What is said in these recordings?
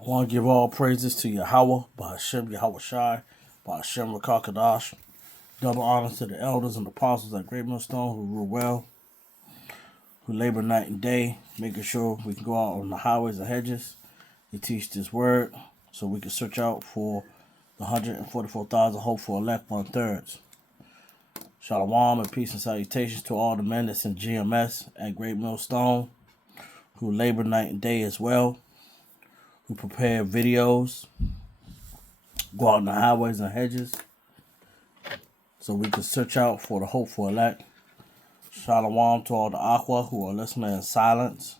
I want to give all praises to Yahweh, Bahashem Yahweh Shai, Bahashem Rakakadash. Double honors to the elders and apostles at Great Millstone who rule well, who labor night and day, making sure we can go out on the highways and hedges. They teach this word so we can search out for the 144,000 hopeful elect 1/3. Shalom and peace and salutations to all the men that's in GMS at Great Millstone who labor night and day as well, who prepare videos, go out on the highways and hedges so we can search out for the hopeful elect. Shalom to all the Aqua who are listening in silence,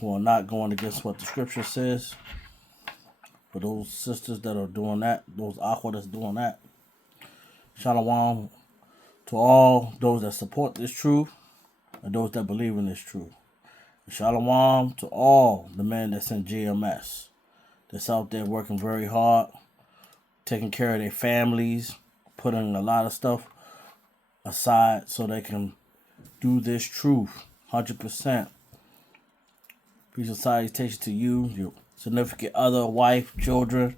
who are not going against what the scripture says. For those sisters that are doing that, those Aqua that's doing that. Shalom to all those that support this truth and those that believe in this truth. Shalom to all the men that's in GMS, that's out there working very hard, taking care of their families, putting a lot of stuff aside so they can do this truth 100%. Peace and salutation to you, your significant other, wife, children,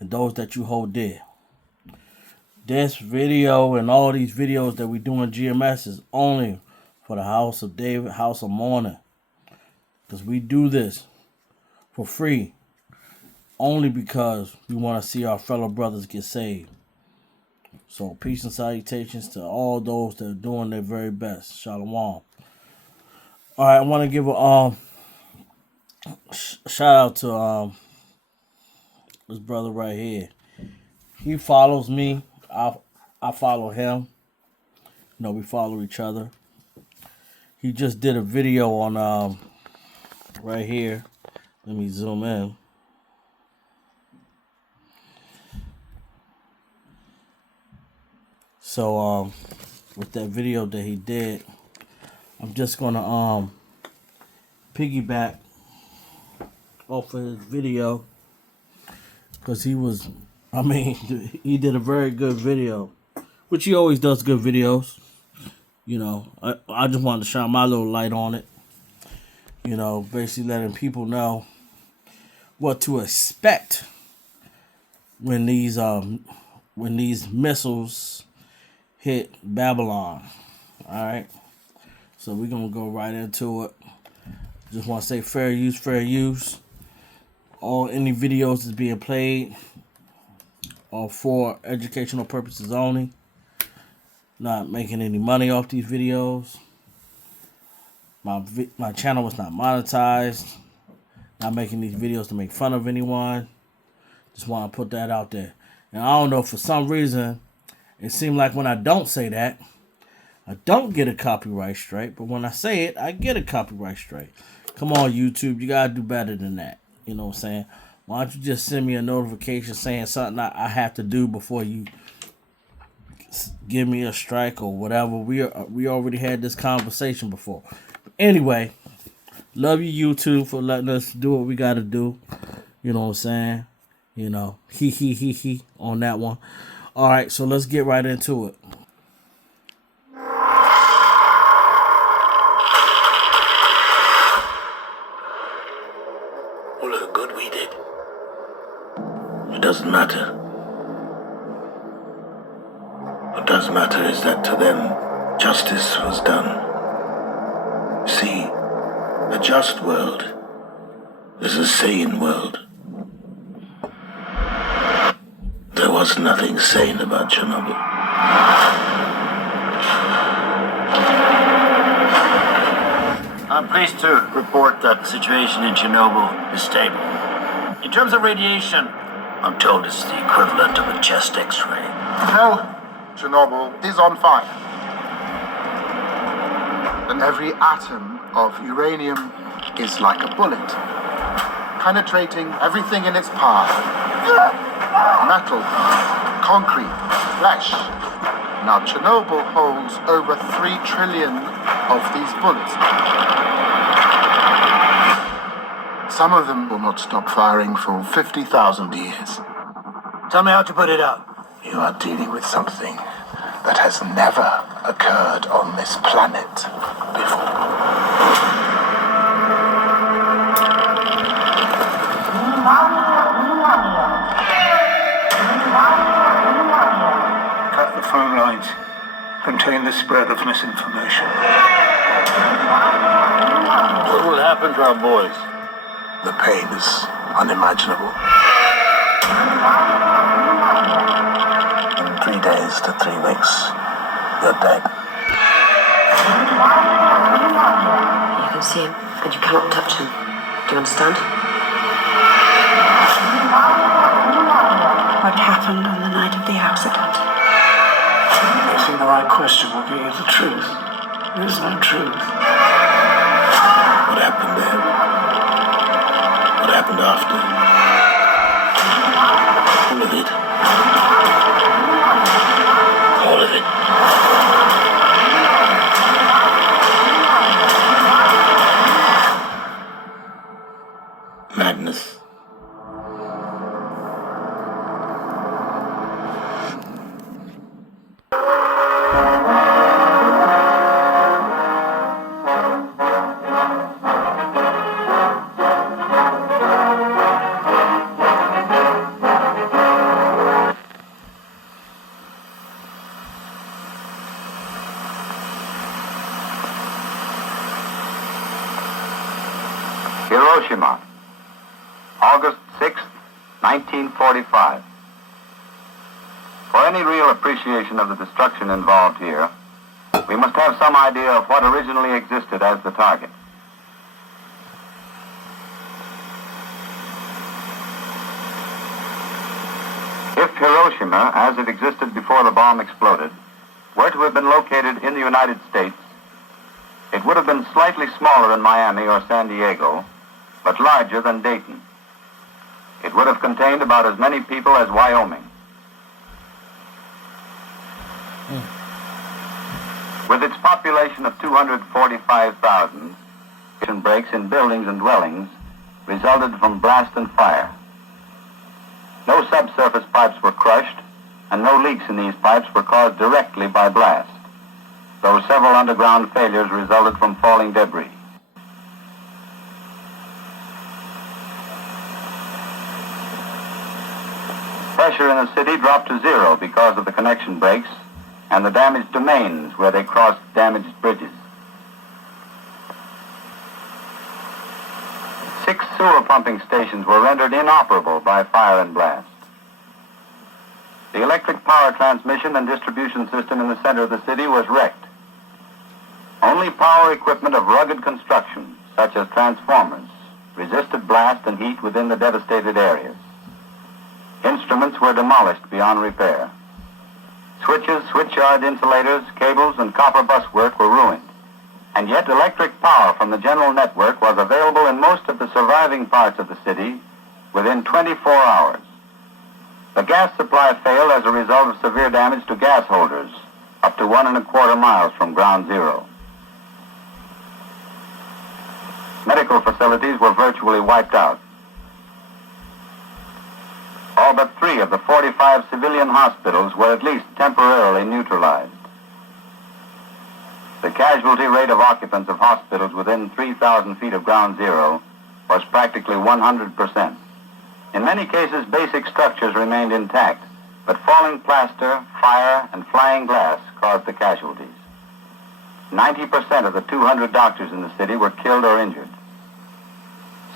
and those that you hold dear. This video and all these videos that we do in GMS is only for the House of David, House of Mourning. Because we do this for free only because we want to see our fellow brothers get saved. So peace and salutations to all those that are doing their very best. Shalom. All right, I want to give a shout out to this brother right here. He follows me. I follow him. You know, we follow each other. He just did a video on right here. Let me zoom in. So with that video that he did, I'm just gonna piggyback off of his video because he did a very good video, which he always does good videos. You know, I just wanted to shine my little light on it. You know, basically letting people know what to expect when these missiles hit Babylon. All right, so we're gonna go right into it. Just want to say fair use, fair use. Any videos that's being played are for educational purposes only. Not making any money off these videos. My channel was not monetized. Not making these videos to make fun of anyone. Just want to put that out there. And I don't know, for some reason, it seems like when I don't say that, I don't get a copyright strike. But when I say it, I get a copyright strike. Come on, YouTube. You got to do better than that. You know what I'm saying? Why don't you just send me a notification saying something I have to do before you give me a strike or whatever. We already had this conversation before. Anyway, love you, YouTube, for letting us do what we got to do. You know what I'm saying? You know, he on that one. All right, so let's get right into it. Oh, look how good we did. It doesn't matter. What does matter is that to them, justice was done. See, a just world is a sane world. There was nothing sane about Chernobyl. I'm pleased to report that the situation in Chernobyl is stable. In terms of radiation, I'm told it's the equivalent of a chest x-ray. No, Chernobyl is on fire. And every atom of uranium is like a bullet, penetrating everything in its path. Metal, concrete, flesh. Now Chernobyl holds over 3 trillion of these bullets. Some of them will not stop firing for 50,000 years. tell me how to put it out. You are dealing with something that has never occurred on this planet before. contain the spread of misinformation. What will happen to our boys? The pain is unimaginable. In 3 days to 3 weeks, you're dead. You can see him, and you cannot touch him. Do you understand? What happened on the night of the accident? Asking the right question will give you the truth. There is no truth. What happened then? What happened after? All of it. All of it. Madness. Hiroshima, August 6, 1945. For any real appreciation of the destruction involved here, we must have some idea of what originally existed as the target. If Hiroshima, as it existed before the bomb exploded, were to have been located in the United States, it would have been slightly smaller than Miami or San Diego, but larger than Dayton. It would have contained about as many people as Wyoming. With its population of 245,000, breaks in buildings and dwellings resulted from blast and fire. No subsurface pipes were crushed, and no leaks in these pipes were caused directly by blast, though several underground failures resulted from falling debris. Pressure in the city dropped to zero because of the connection breaks and the damaged domains where they crossed damaged bridges. 6 sewer pumping stations were rendered inoperable by fire and blast. The electric power transmission and distribution system in the center of the city was wrecked. Only power equipment of rugged construction, such as transformers, resisted blast and heat within the devastated areas. Instruments were demolished beyond repair. Switches, switchyard insulators, cables, and copper buswork were ruined. And yet electric power from the general network was available in most of the surviving parts of the city within 24 hours. The gas supply failed as a result of severe damage to gas holders up to 1¼ miles from ground zero. Medical facilities were virtually wiped out. All but 3 of the 45 civilian hospitals were at least temporarily neutralized. The casualty rate of occupants of hospitals within 3,000 feet of ground zero was practically 100%. In many cases, basic structures remained intact, but falling plaster, fire, and flying glass caused the casualties. 90% of the 200 doctors in the city were killed or injured.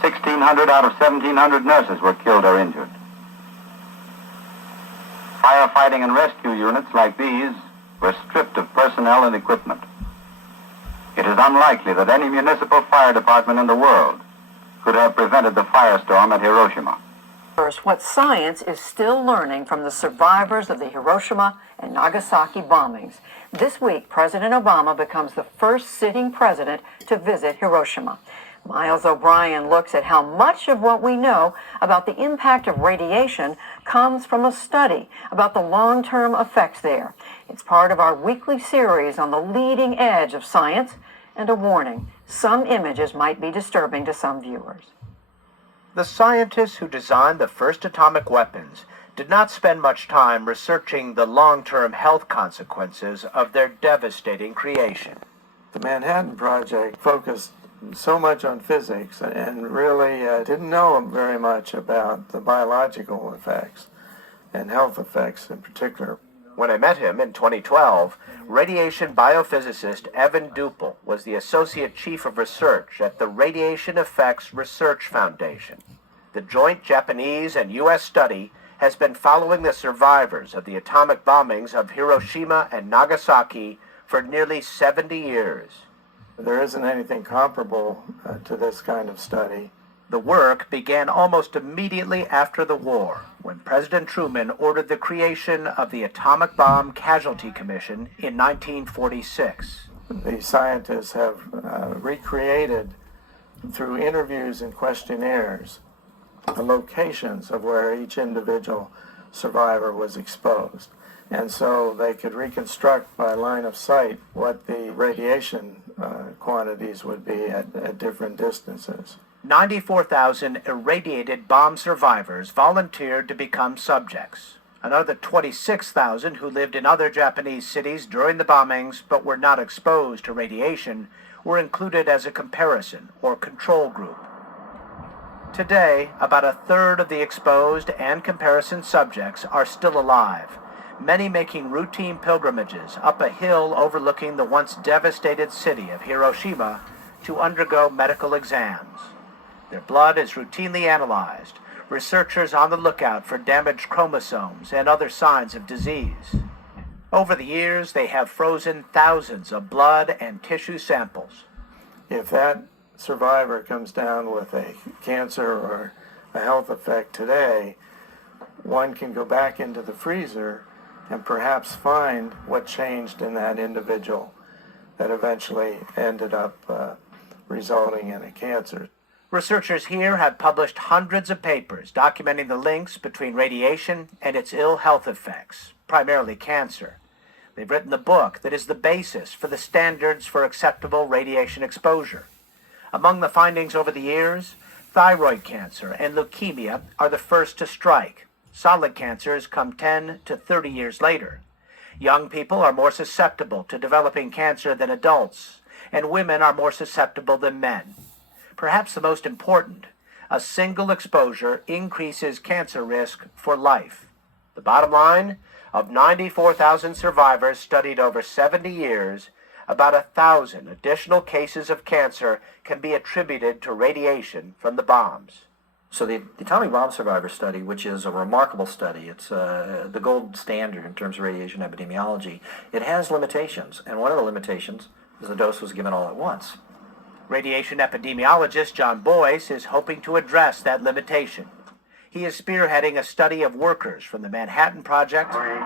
1,600 out of 1,700 nurses were killed or injured. Firefighting and rescue units like these were stripped of personnel and equipment. It is unlikely that any municipal fire department in the world could have prevented the firestorm at Hiroshima. First, what science is still learning from the survivors of the Hiroshima and Nagasaki bombings. This week, President Obama becomes the first sitting president to visit Hiroshima. Miles O'Brien looks at how much of what we know about the impact of radiation comes from a study about the long-term effects there. It's part of our weekly series on the leading edge of science, and a warning, some images might be disturbing to some viewers. The scientists who designed the first atomic weapons did not spend much time researching the long-term health consequences of their devastating creation. The Manhattan Project focused so much on physics and really didn't know very much about the biological effects and health effects in particular. When I met him in 2012, radiation biophysicist Evan Duple was the Associate Chief of Research at the Radiation Effects Research Foundation. The joint Japanese and U.S. study has been following the survivors of the atomic bombings of Hiroshima and Nagasaki for nearly 70 years. There isn't anything comparable to this kind of study. The work began almost immediately after the war, when President Truman ordered the creation of the Atomic Bomb Casualty Commission in 1946. The scientists have recreated, through interviews and questionnaires, the locations of where each individual survivor was exposed. And so they could reconstruct by line of sight what the radiation quantities would be at different distances. 94,000 irradiated bomb survivors volunteered to become subjects. Another 26,000 who lived in other Japanese cities during the bombings but were not exposed to radiation were included as a comparison or control group. Today, about a third of the exposed and comparison subjects are still alive, many making routine pilgrimages up a hill overlooking the once devastated city of Hiroshima to undergo medical exams. Their blood is routinely analyzed, researchers on the lookout for damaged chromosomes and other signs of disease. Over the years, they have frozen thousands of blood and tissue samples. If that survivor comes down with a cancer or a health effect today, one can go back into the freezer and perhaps find what changed in that individual that eventually ended up resulting in a cancer. Researchers here have published hundreds of papers documenting the links between radiation and its ill health effects, primarily cancer. They've written the book that is the basis for the standards for acceptable radiation exposure. Among the findings over the years, thyroid cancer and leukemia are the first to strike. Solid cancers come 10 to 30 years later. Young people are more susceptible to developing cancer than adults, and women are more susceptible than men. Perhaps the most important, a single exposure increases cancer risk for life. The bottom line, of 94,000 survivors studied over 70 years, about 1,000 additional cases of cancer can be attributed to radiation from the bombs. So the Atomic Bomb Survivor Study, which is a remarkable study, it's the gold standard in terms of radiation epidemiology, it has limitations, and one of the limitations is the dose was given all at once. Radiation epidemiologist John Boyce is hoping to address that limitation. He is spearheading a study of workers from the Manhattan Project, 3, 2, 1.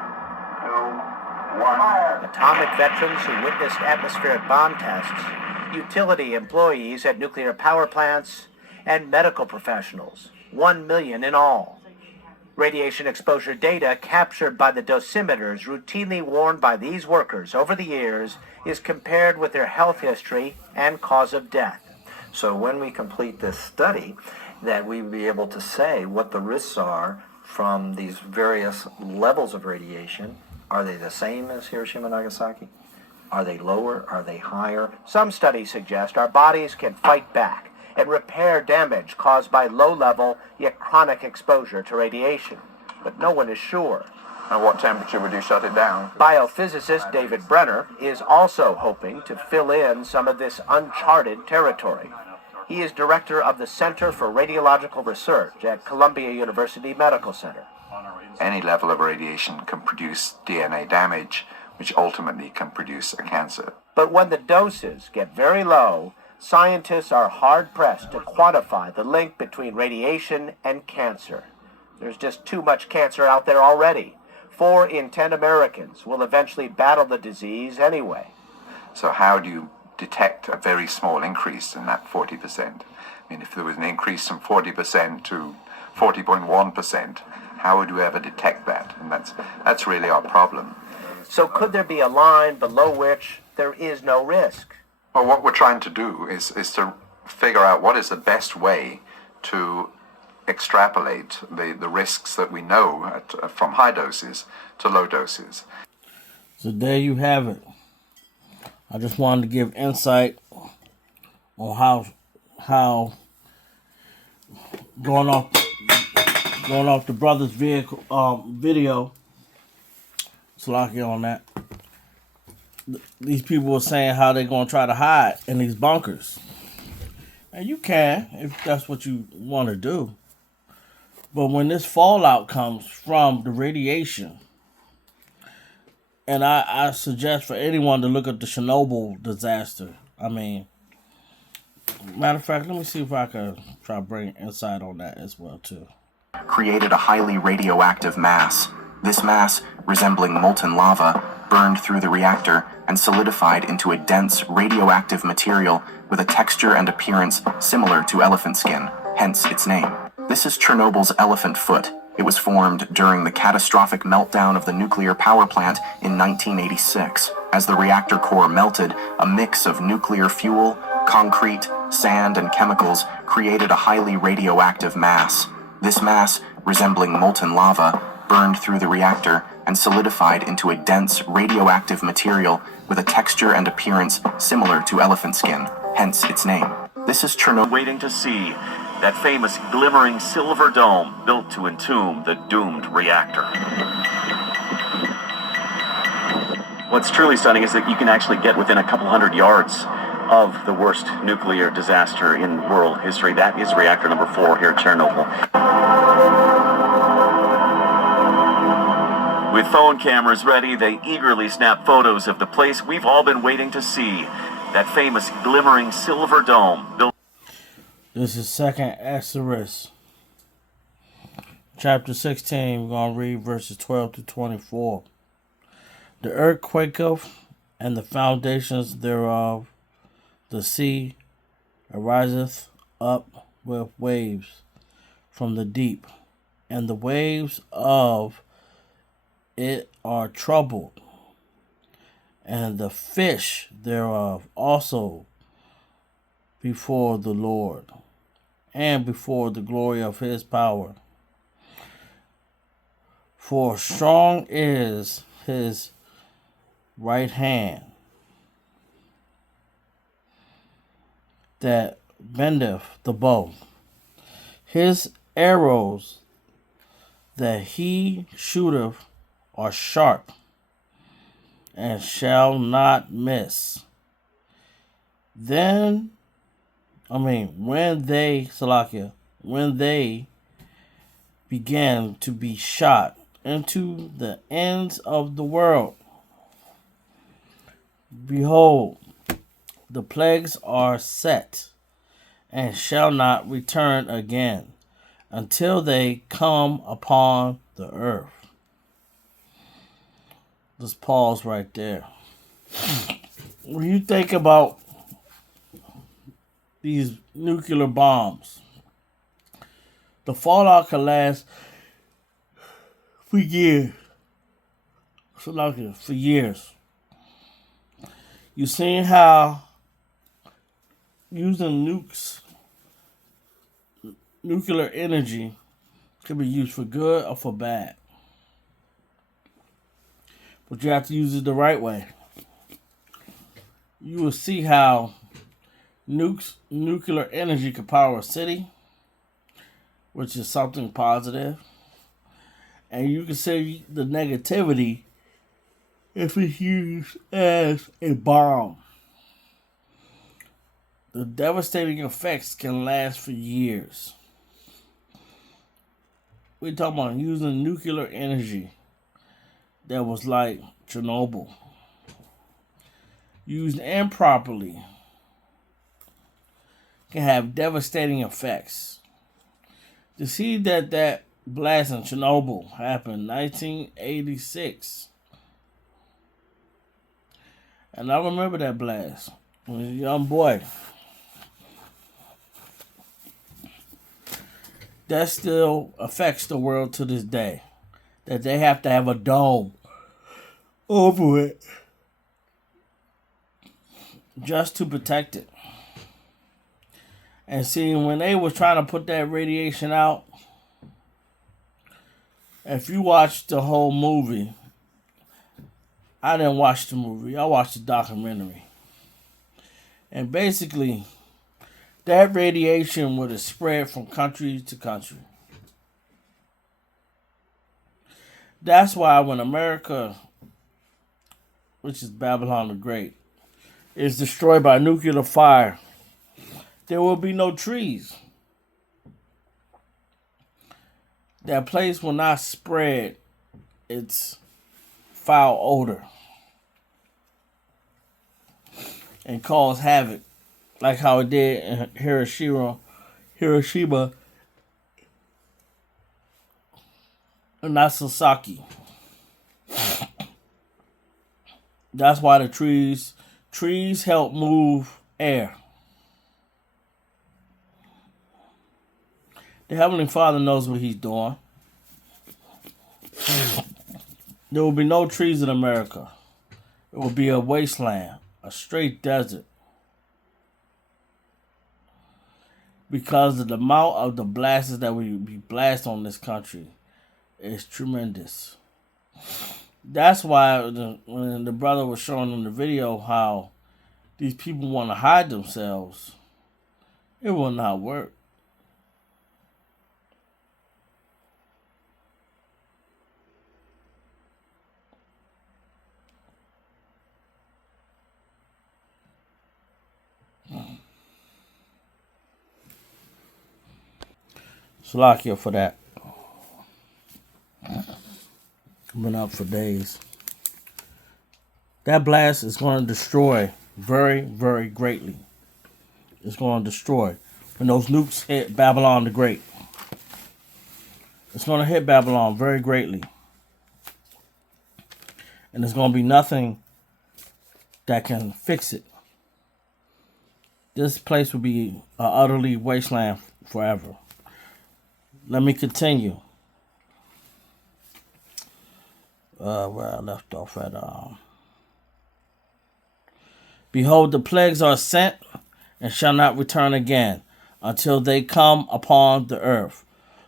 Atomic veterans who witnessed atmospheric bomb tests, utility employees at nuclear power plants, and medical professionals, 1 million in all. Radiation exposure data captured by the dosimeters routinely worn by these workers over the years is compared with their health history and cause of death. So when we complete this study, that we will be able to say what the risks are from these various levels of radiation. Are they the same as Hiroshima and Nagasaki? Are they lower? Are they higher? Some studies suggest our bodies can fight back and repair damage caused by low-level yet chronic exposure to radiation, but no one is sure. At what temperature would you shut it down? Biophysicist David Brenner is also hoping to fill in some of this uncharted territory. He is director of the Center for Radiological Research at Columbia University Medical Center. Any level of radiation can produce DNA damage, which ultimately can produce a cancer. But when the doses get very low, scientists are hard-pressed to quantify the link between radiation and cancer. There's just too much cancer out there already. 4 in 10 Americans will eventually battle the disease anyway. So how do you detect a very small increase in that 40%? I mean, if there was an increase from 40% to 40.1%, how would you ever detect that? And that's really our problem. So could there be a line below which there is no risk? Well, what we're trying to do is to figure out what is the best way to extrapolate the risks that we know from high doses to low doses. So there you have it. I just wanted to give insight on how going off the brother's video, Slaki on that. These people were saying how they're going to try to hide in these bunkers. And you can, if that's what you want to do. But when this fallout comes from the radiation, and I suggest for anyone to look at the Chernobyl disaster. I mean, matter of fact, let me see if I can try to bring insight on that as well, too. Created a highly radioactive mass. This mass, resembling molten lava, burned through the reactor and solidified into a dense radioactive material with a texture and appearance similar to elephant skin, hence its name. This is Chernobyl's elephant foot. It was formed during the catastrophic meltdown of the nuclear power plant in 1986. As the reactor core melted, a mix of nuclear fuel, concrete, sand, and chemicals created a highly radioactive mass. This mass, resembling molten lava, burned through the reactor and solidified into a dense radioactive material with a texture and appearance similar to elephant skin, hence its name. This is Chernobyl. Waiting to see that famous glimmering silver dome built to entomb the doomed reactor. What's truly stunning is that you can actually get within a couple hundred yards of the worst nuclear disaster in world history. That is reactor number 4 here at Chernobyl. With phone cameras ready, they eagerly snap photos of the place we've all been waiting to see. That famous glimmering silver dome built. This is 2nd Exodus, chapter 16. We're going to read verses 12 to 24. The earth quaketh, and the foundations thereof. The sea ariseth up with waves from the deep, and the waves of it are troubled, and the fish thereof also before the Lord, and before the glory of his power. For strong is his right hand that bendeth the bow. His arrows that he shooteth are sharp, and shall not miss. When they began to be shot into the ends of the world, behold, the plagues are set, and shall not return again, until they come upon the earth. Just pause right there. When you think about these nuclear bombs, the fallout can last for years. For years. You've seen how using nuclear energy can be used for good or for bad. But you have to use it the right way. You will see how nuclear energy can power a city, which is something positive. And you can see the negativity if it's used as a bomb. The devastating effects can last for years. We're talking about using nuclear energy that was like Chernobyl. Used improperly can have devastating effects. To see that blast in Chernobyl happened in 1986. And I remember that blast. I was a young boy. That still affects the world to this day. That they have to have a dome over it just to protect it. And see, when they were trying to put that radiation out, if you watch the whole movie, I didn't watch the movie, I watched the documentary. And basically, that radiation would have spread from country to country. That's why when America which is Babylon the Great, is destroyed by nuclear fire, there will be no trees. That place will not spread its foul odor and cause havoc like how it did in Hiroshima and Nagasaki. That's why the trees help move air. The Heavenly Father knows what he's doing. There will be no trees in America. It will be a wasteland, a straight desert. Because of the amount of the blasts that we be blast on this country is tremendous. That's why when the brother was showing in the video how these people want to hide themselves, it will not work. Salakia for that. Been up for days. That blast is going to destroy very, very greatly. It's going to destroy. When those nukes hit Babylon the Great, it's going to hit Babylon very greatly. And there's going to be nothing that can fix it. This place will be an utterly wasteland forever. Let me continue. Where I left off at. Behold, the plagues are sent and shall not return again until they come upon the earth.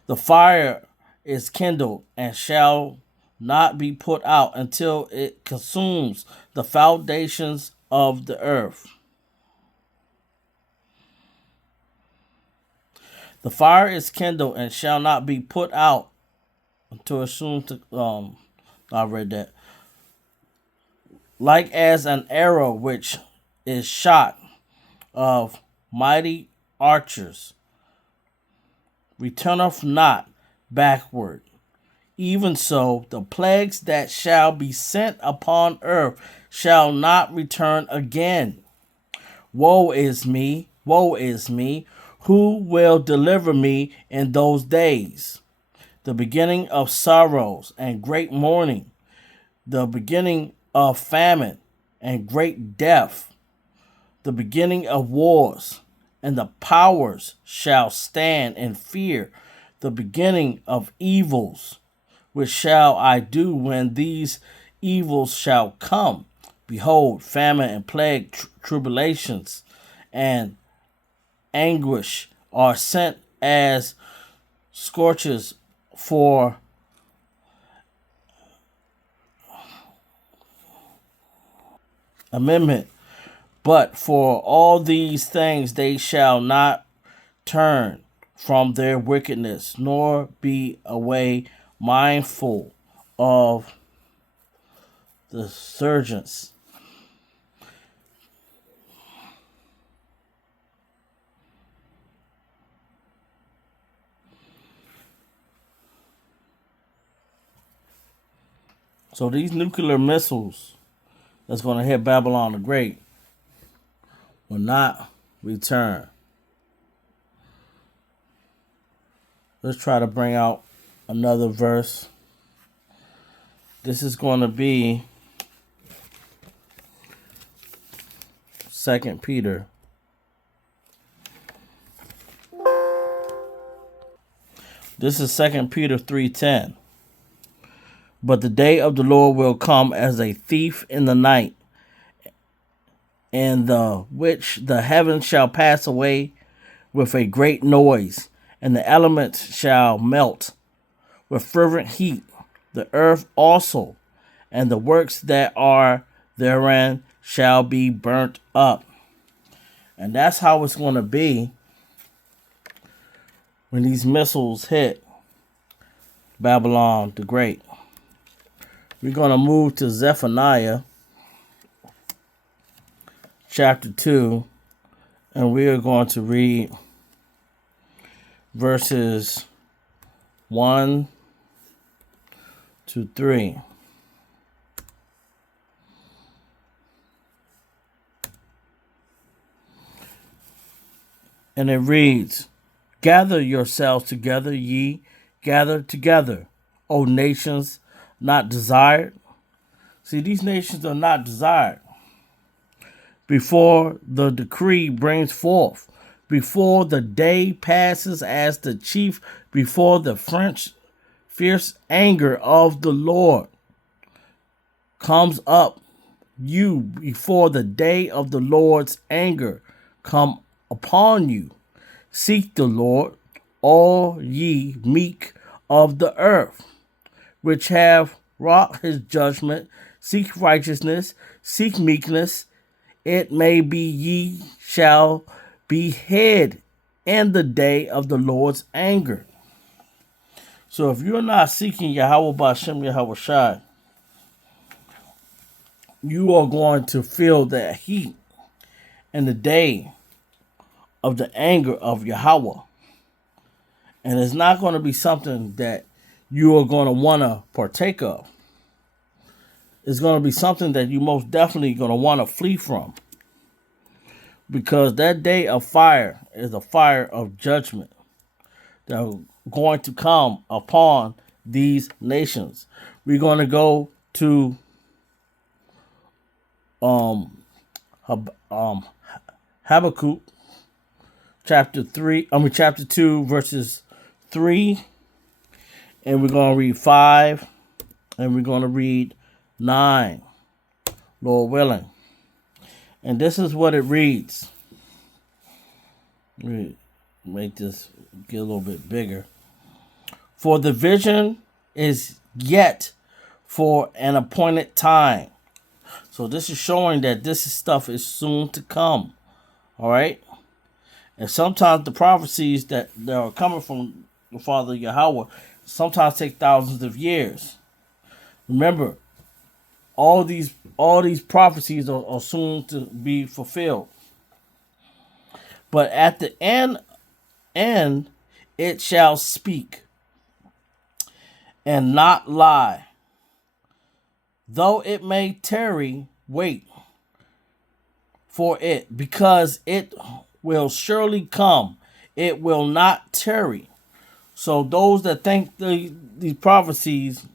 The fire is kindled and shall not be put out until it consumes the foundations of the earth. The fire is kindled and shall not be put out until it consumes the I read that. Like as an arrow which is shot of mighty archers, returneth not backward. Even so, the plagues that shall be sent upon earth shall not return again. Woe is me, woe is me. Who will deliver me in those days? The beginning of sorrows and great mourning, the beginning of famine and great death, the beginning of wars, and the powers shall stand in fear, the beginning of evils, which shall I do when these evils shall come? Behold, famine and plague, tribulations, and anguish are sent as scorches for amendment. But for all these things they shall not turn from their wickedness, nor be away mindful of the surgeons. So these nuclear missiles that's going to hit Babylon the Great will not return. Let's try to bring out another verse. This is going to be 2 Peter. This is 2 Peter 3:10. But the day of the Lord will come as a thief in the night, in the which the heavens shall pass away with a great noise, and the elements shall melt with fervent heat, the earth also, and the works that are therein shall be burnt up. And that's how it's going to be when these missiles hit Babylon the Great. We're going to move to Zephaniah chapter 2, and we are going to read verses 1 to 3. And it reads, "Gather yourselves together, ye, gather together, O nations not desired." See, these nations are not desired. Before the decree brings forth, before the day passes as the chief, before the fierce anger of the Lord comes up, you, before the day of the Lord's anger come upon you. Seek the Lord, all ye meek of the earth, which have wrought his judgment. Seek righteousness, seek meekness. It may be ye shall be hid in the day of the Lord's anger. So if you're not seeking Yahweh B'Shem Yahweh Shai, you are going to feel the heat in the day of the anger of Yahweh. And it's not going to be something that you are going to want to partake of. It's going to be something that you most definitely going to want to flee from. Because that day of fire is a fire of judgment that are going to come upon these nations. We're going to go to Habakkuk chapter 2, verses 3, and we're going to read 5, and we're going to read 9, Lord willing. And this is what it reads. Let me make this get a little bit bigger. For the vision is yet for an appointed time. So this is showing that this stuff is soon to come. All right? And sometimes the prophecies that are coming from the Father Yahweh sometimes take thousands of years. Remember, all these prophecies are soon to be fulfilled. But at the end it shall speak and not lie. Though it may tarry, wait for it, because it will surely come. It will not tarry. So those that think these prophecies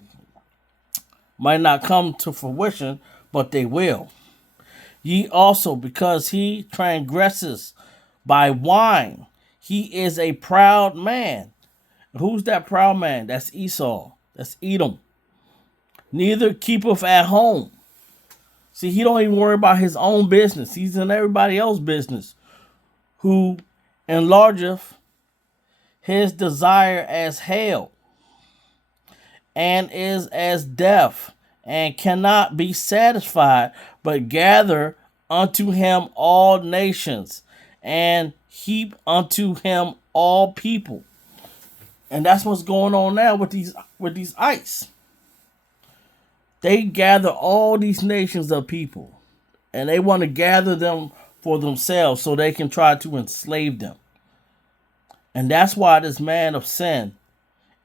might not come to fruition, but they will. Ye also, because he transgresses by wine, he is a proud man. Who's that proud man? That's Esau. That's Edom. Neither keepeth at home. See, he don't even worry about his own business. He's in everybody else's business. Who enlargeth his desire as hell, and is as deaf, and cannot be satisfied, but gather unto him all nations, and heap unto him all people. And that's what's going on now with these ites. They gather all these nations of people, and they want to gather them for themselves so they can try to enslave them. And that's why this man of sin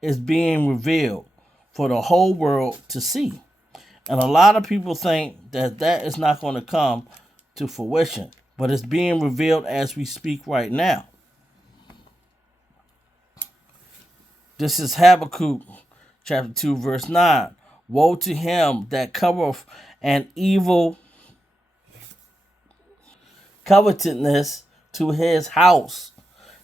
is being revealed for the whole world to see. And a lot of people think that is not going to come to fruition, but it's being revealed as we speak right now. This is Habakkuk chapter 2, verse 9. Woe to him that covereth an evil covetousness to his house,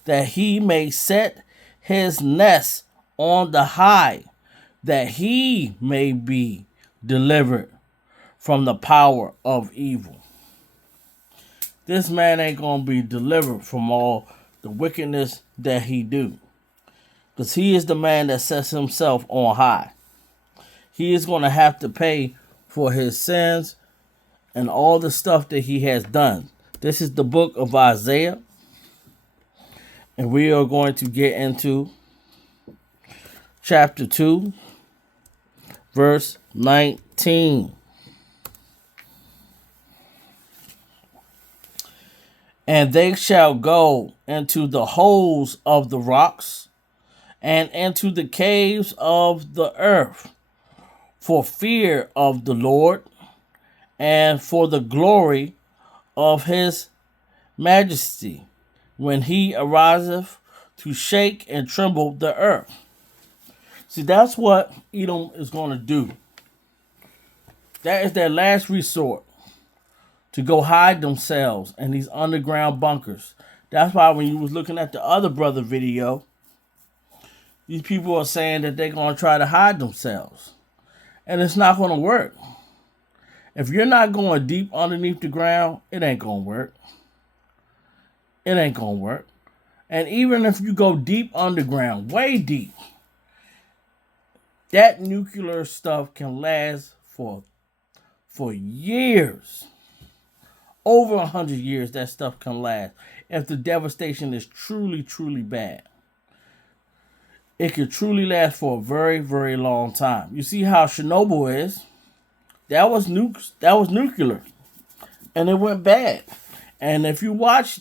that he may set his nest on the high, that he may be delivered from the power of evil. This man ain't going to be delivered from all the wickedness that he do, because he is the man that sets himself on high. He is going to have to pay for his sins and all the stuff that he has done. This is the book of Isaiah, and we are going to get into chapter 2, verse 19. And they shall go into the holes of the rocks and into the caves of the earth for fear of the Lord and for the glory of his majesty, when he ariseth to shake and tremble the earth. See, that's what Edom is going to do. That is their last resort, to go hide themselves in these underground bunkers. That's why when you was looking at the other brother video, these people are saying that they're going to try to hide themselves. And it's not going to work. If you're not going deep underneath the ground, it ain't going to work. It ain't going to work. And even if you go deep underground, way deep, that nuclear stuff can last for years. Over 100 years, that stuff can last. If the devastation is truly, truly bad, it could truly last for a very, very long time. You see how Chernobyl is? That was nuclear, and it went bad. And if you watch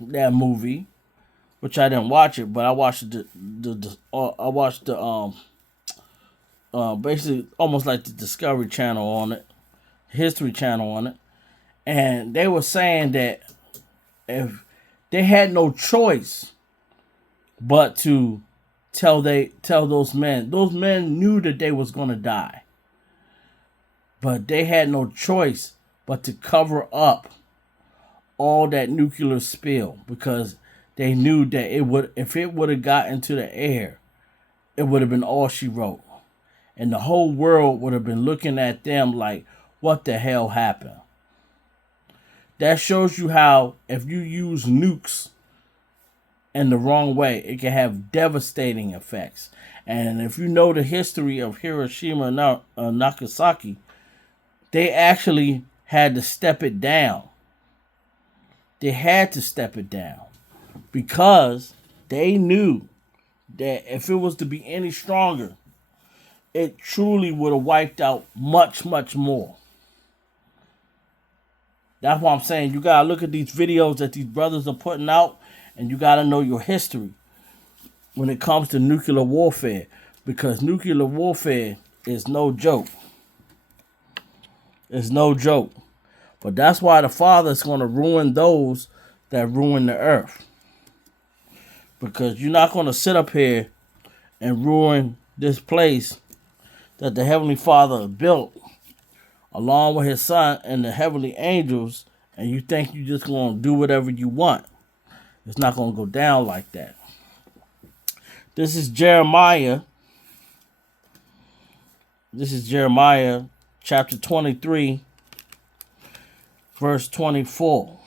that movie, which I didn't watch it, but I watched basically almost like the Discovery Channel on it, History Channel on it, and they were saying that if they had no choice but to tell those men knew that they was gonna die, but they had no choice but to cover up all that nuclear spill, because they knew that if it would have got into the air, it would have been all she wrote. And the whole world would have been looking at them like, what the hell happened? That shows you how if you use nukes in the wrong way, it can have devastating effects. And if you know the history of Hiroshima and Nagasaki, they actually had to step it down. They had to step it down because they knew that if it was to be any stronger, it truly would have wiped out much, much more. That's why I'm saying you got to look at these videos that these brothers are putting out, and you got to know your history when it comes to nuclear warfare, because nuclear warfare is no joke. It's no joke. But that's why the Father is going to ruin those that ruin the earth. Because you're not going to sit up here and ruin this place that the Heavenly Father built along with his Son and the heavenly angels, and you think you're just going to do whatever you want. It's not going to go down like that. This is Jeremiah. This is Jeremiah chapter 23, verse 24.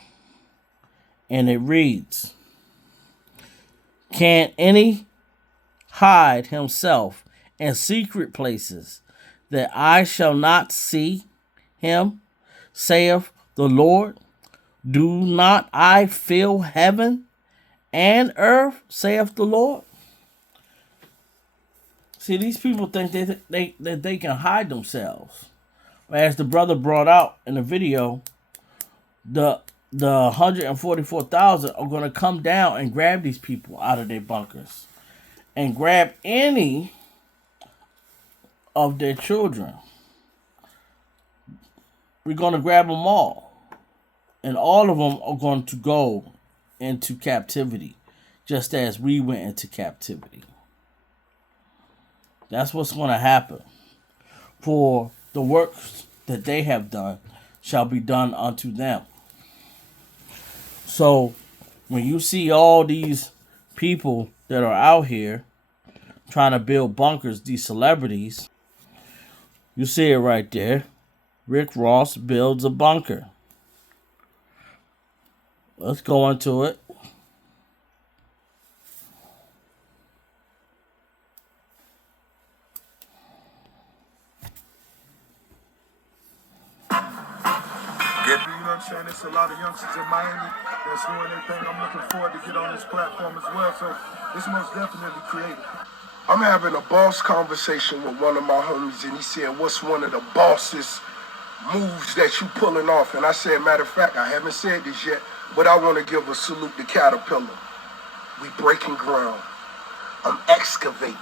And it reads, "Can any hide himself in secret places, that I shall not see him, saith the Lord? Do not I fill heaven and earth, saith the Lord?" See, these people think that they can hide themselves. As the brother brought out in the video, the 144,000 are going to come down and grab these people out of their bunkers and grab any of their children. We're going to grab them all. And all of them are going to go into captivity, just as we went into captivity. That's what's going to happen. For the works that they have done shall be done unto them. So when you see all these people that are out here trying to build bunkers, these celebrities, you see it right there. Rick Ross builds a bunker. Let's go into it. You know what I'm saying? There's a lot of youngsters in Miami that's doing their thing. I'm looking forward to get on this platform as well. So it's most definitely creative. I'm having a boss conversation with one of my homies, and he said, "What's one of the bossest moves that you pulling off?" And I said, "Matter of fact, I haven't said this yet, But I want to give a salute to Caterpillar. We breaking ground. I'm excavating.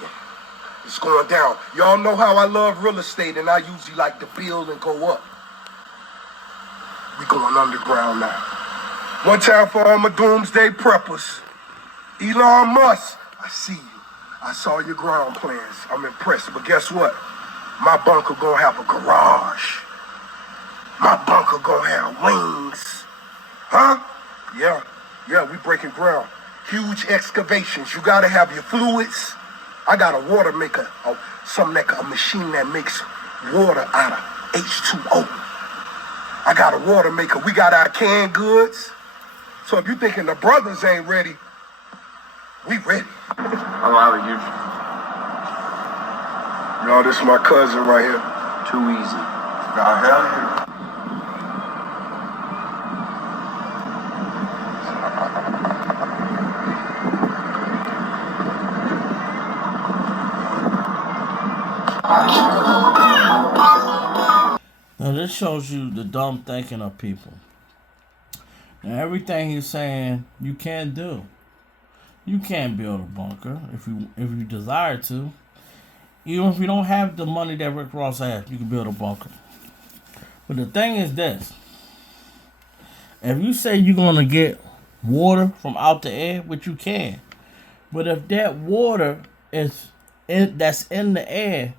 It's going down. Y'all know how I love real estate, and I usually like to build and go up. We going underground now. One time for all my doomsday preppers. Elon Musk, I see you. I saw your ground plans. I'm impressed. But guess what? My bunker gonna have a garage. My bunker gonna have wings. Huh? Yeah, we breaking ground. Huge excavations. You gotta have your fluids. I got a water maker, a machine that makes water out of H2O. I got a water maker. We got our canned goods. So if you thinking the brothers ain't ready, we ready. How are you? No, this is my cousin right here. Too easy. Now, hell yeah. Now this shows you the dumb thinking of people. Now everything he's saying you can't do. You can't build a bunker if you desire to. Even if you don't have the money that Rick Ross has, you can build a bunker. But the thing is this. If you say you're gonna get water from out the air, which you can, but if that water that's in the air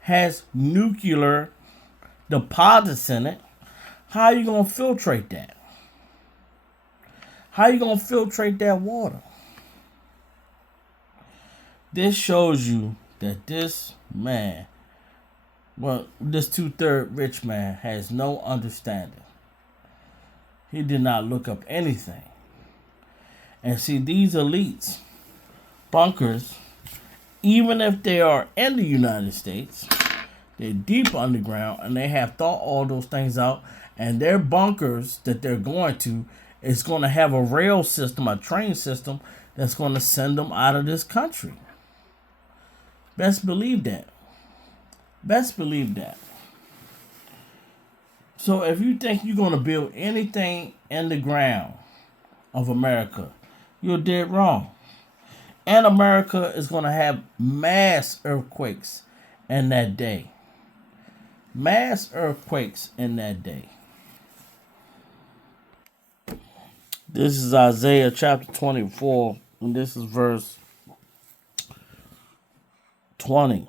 has nuclear deposits in it, how are you gonna filtrate that? How are you gonna filtrate that water? This shows you that this man, this 2/3 rich man, has no understanding. He did not look up anything. And see, these elites, bunkers, even if they are in the United States, they're deep underground and they have thought all those things out. And their bunkers that they're going to is going to have a rail system, a train system that's going to send them out of this country. Best believe that. Best believe that. So if you think you're going to build anything in the ground of America, you're dead wrong. And America is going to have mass earthquakes in that day. Mass earthquakes in that day. This is Isaiah chapter 24, and this is verse 20.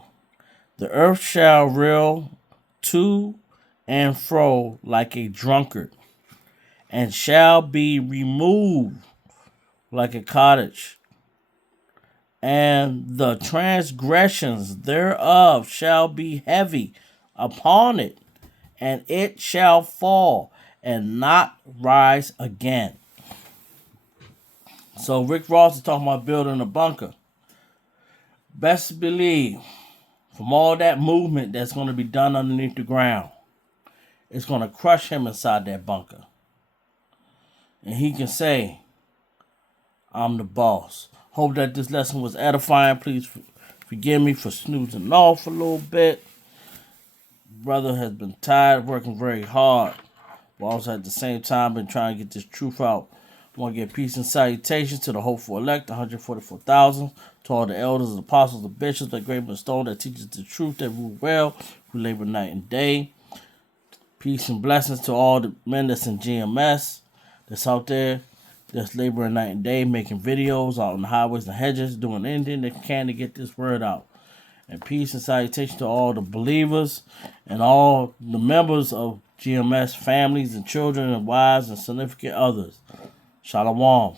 The earth shall reel to and fro like a drunkard, and shall be removed like a cottage, and the transgressions thereof shall be heavy upon it, and it shall fall and not rise again. So Rick Ross is talking about building a bunker. Best believe, from all that movement that's going to be done underneath the ground, it's going to crush him inside that bunker. And he can say, I'm the boss. Hope that this lesson was edifying. Please forgive me for snoozing off a little bit. Brother has been tired, working very hard, but also at the same time been trying to get this truth out. I want to give peace and salutations to the hopeful elect, 144,000, to all the elders, the apostles, the bishops, that great stone that teaches the truth, that rule well, who labor night and day. Peace and blessings to all the men that's in GMS, that's out there, that's laboring night and day, making videos out on the highways and hedges, doing anything they can to get this word out. And peace and salutation to all the believers and all the members of GMS, families and children and wives and significant others. Shalom.